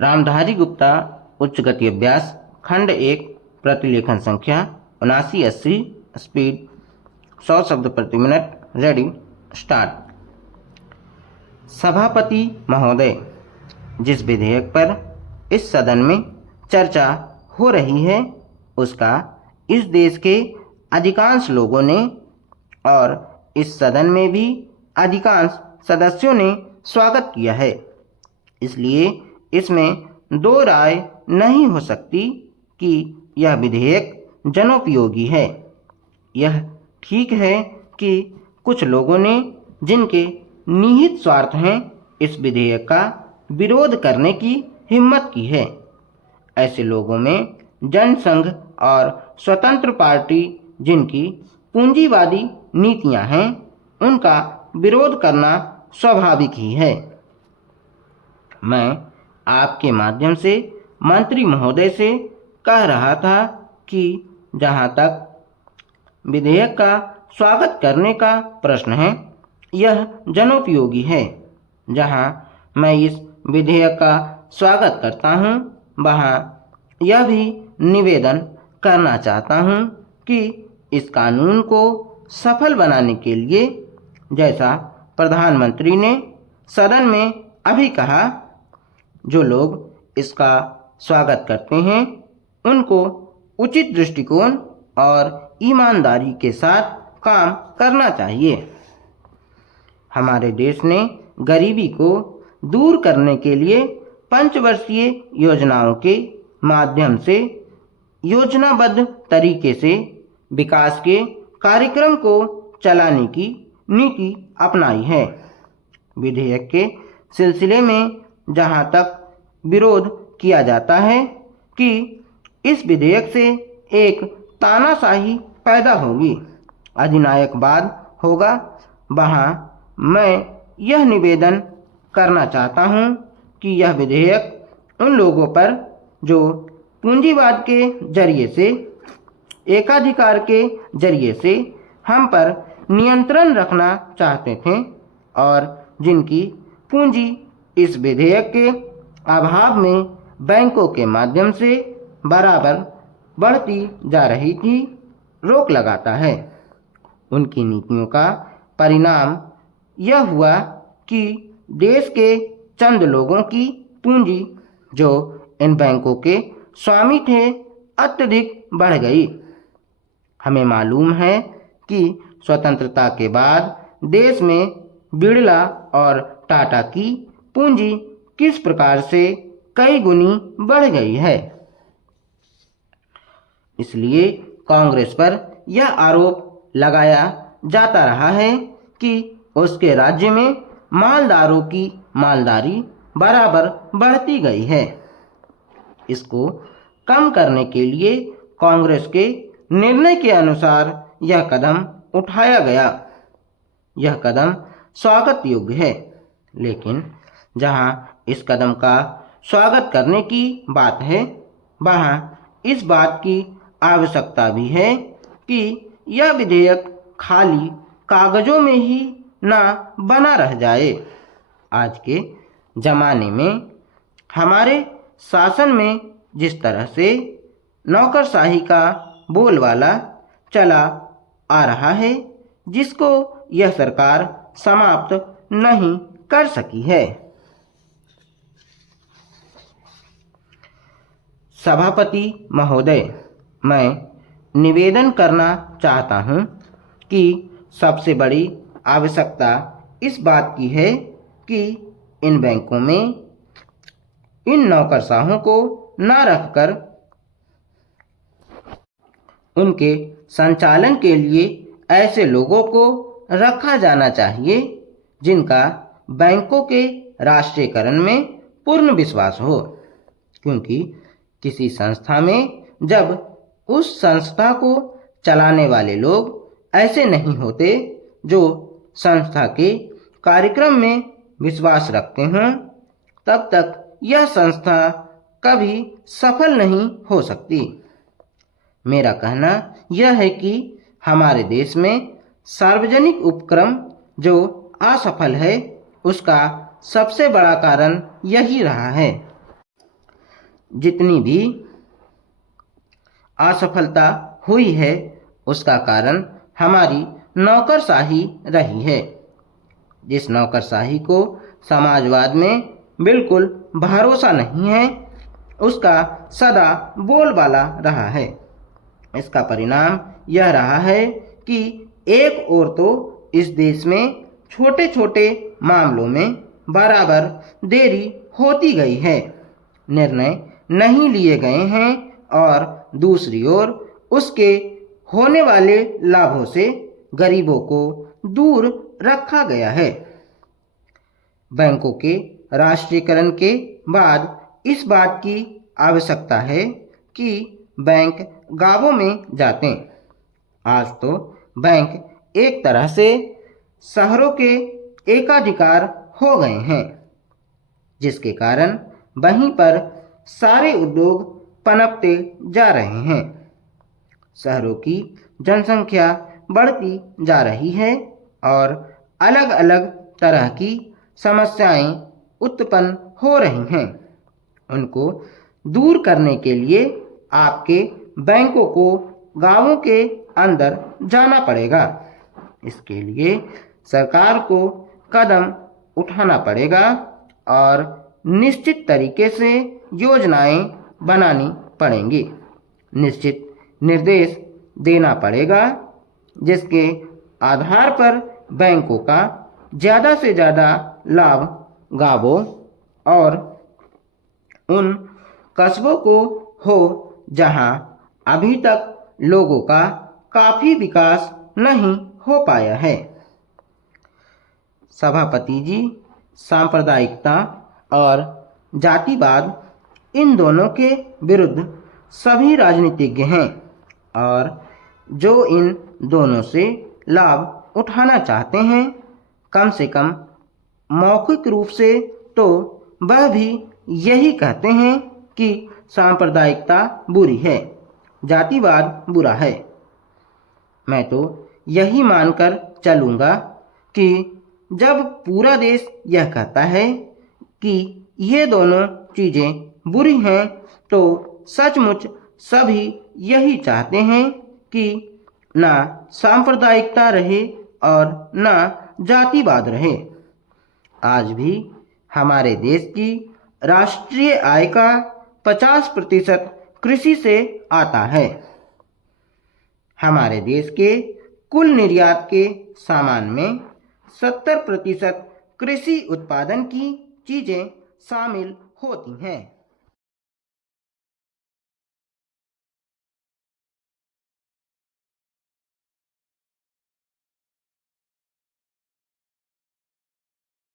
रामधारी गुप्ता उच्च गति अभ्यास खंड 1 प्रतिलेखन संख्या 7980 स्पीड 100 शब्द प्रति मिनट। Ready start. सभापति महोदय, जिस विधेयक पर इस सदन में चर्चा हो रही है उसका इस देश के अधिकांश लोगों ने और इस सदन में भी अधिकांश सदस्यों ने स्वागत किया है। इसलिए इसमें दो राय नहीं हो सकती कि यह विधेयक जनोपयोगी है। यह ठीक है कि कुछ लोगों ने, जिनके निहित स्वार्थ हैं, इस विधेयक का विरोध करने की हिम्मत की है। ऐसे लोगों में जनसंघ और स्वतंत्र पार्टी, जिनकी पूंजीवादी नीतियां हैं, उनका विरोध करना स्वाभाविक ही है। मैं आपके माध्यम से मंत्री महोदय से कह रहा था कि जहां तक विधेयक का स्वागत करने का प्रश्न है, यह जनोपयोगी है। जहां मैं इस विधेयक का स्वागत करता हूं, वहां यह भी निवेदन करना चाहता हूं कि इस कानून को सफल बनाने के लिए, जैसा प्रधानमंत्री ने सदन में अभी कहा, जो लोग इसका स्वागत करते हैं उनको उचित दृष्टिकोण और ईमानदारी के साथ काम करना चाहिए। हमारे देश ने गरीबी को दूर करने के लिए पंचवर्षीय योजनाओं के माध्यम से योजनाबद्ध तरीके से विकास के कार्यक्रम को चलाने की नीति अपनाई है। विधेयक के सिलसिले में जहां तक विरोध किया जाता है कि इस विधेयक से एक तानाशाही पैदा होगी, अधिनायकवाद होगा, वहां मैं यह निवेदन करना चाहता हूं कि यह विधेयक उन लोगों पर जो पूंजीवाद के जरिए से, एकाधिकार के जरिए से हम पर नियंत्रण रखना चाहते थे और जिनकी पूंजी इस विधेयक के अभाव में बैंकों के माध्यम से बराबर बढ़ती जा रही थी, रोक लगाता है। उनकी नीतियों का परिणाम यह हुआ कि देश के चंद लोगों की पूंजी, जो इन बैंकों के स्वामी थे, अत्यधिक बढ़ गई। हमें मालूम है कि स्वतंत्रता के बाद देश में बिड़ला और टाटा की पूंजी किस प्रकार से कई गुनी बढ़ गई है। इसलिए कांग्रेस पर यह आरोप लगाया जाता रहा है कि उसके राज्य में मालदारों की मालदारी बराबर बढ़ती गई है। इसको कम करने के लिए कांग्रेस के निर्णय के अनुसार यह कदम उठाया गया। यह कदम स्वागत योग्य है, लेकिन जहां इस कदम का स्वागत करने की बात है, वहां इस बात की आवश्यकता भी है कि यह विधेयक खाली कागजों में ही ना बना रह जाए। आज के ज़माने में हमारे शासन में जिस तरह से नौकरशाही का बोलबाला चला आ रहा है, जिसको यह सरकार समाप्त नहीं कर सकी है। सभापति महोदय, मैं निवेदन करना चाहता हूं कि सबसे बड़ी आवश्यकता इस बात की है कि इन बैंकों में इन नौकरशाहों को न रखकर उनके संचालन के लिए ऐसे लोगों को रखा जाना चाहिए जिनका बैंकों के राष्ट्रीयकरण में पूर्ण विश्वास हो। क्योंकि किसी संस्था में जब उस संस्था को चलाने वाले लोग ऐसे नहीं होते जो संस्था के कार्यक्रम में विश्वास रखते हों, तब तक यह संस्था कभी सफल नहीं हो सकती। मेरा कहना यह है कि हमारे देश में सार्वजनिक उपक्रम जो असफल है, उसका सबसे बड़ा कारण यही रहा है। जितनी भी असफलता हुई है उसका कारण हमारी नौकरशाही रही है। जिस नौकरशाही को समाजवाद में बिल्कुल भरोसा नहीं है उसका सदा बोलबाला रहा है। इसका परिणाम यह रहा है कि एक ओर तो इस देश में छोटे छोटे मामलों में बराबर देरी होती गई है, निर्णय नहीं लिए गए हैं, और दूसरी ओर उसके होने वाले लाभों से गरीबों को दूर रखा गया है। बैंकों के राष्ट्रीयकरण के बाद इस बात की आवश्यकता है कि बैंक गांवों में जाते। आज तो बैंक एक तरह से शहरों के एकाधिकार हो गए हैं, जिसके कारण वहीं पर सारे उद्योग पनपते जा रहे हैं। शहरों की जनसंख्या बढ़ती जा रही है और अलग अलग तरह की समस्याएं उत्पन्न हो रही हैं। उनको दूर करने के लिए आपके बैंकों को गांवों के अंदर जाना पड़ेगा। इसके लिए सरकार को कदम उठाना पड़ेगा और निश्चित तरीके से योजनाएं बनानी पड़ेंगी, निश्चित निर्देश देना पड़ेगा, जिसके आधार पर बैंकों का ज़्यादा से ज़्यादा लाभ गांवों और उन कस्बों को हो जहां अभी तक लोगों का काफ़ी विकास नहीं हो पाया है। सभापति जी, सांप्रदायिकता और जातिवाद इन दोनों के विरुद्ध सभी राजनीतिज्ञ हैं और जो इन दोनों से लाभ उठाना चाहते हैं, कम से कम मौखिक रूप से तो वह भी यही कहते हैं कि सांप्रदायिकता बुरी है, जातिवाद बुरा है। मैं तो यही मानकर चलूँगा कि जब पूरा देश यह कहता है कि ये दोनों चीज़ें बुरी हैं, तो सचमुच सभी यही चाहते हैं कि ना सांप्रदायिकता रहे और ना जातिवाद रहे। आज भी हमारे देश की राष्ट्रीय आय का 50% कृषि से आता है। हमारे देश के कुल निर्यात के सामान में 70% कृषि उत्पादन की चीज़ें शामिल होती हैं।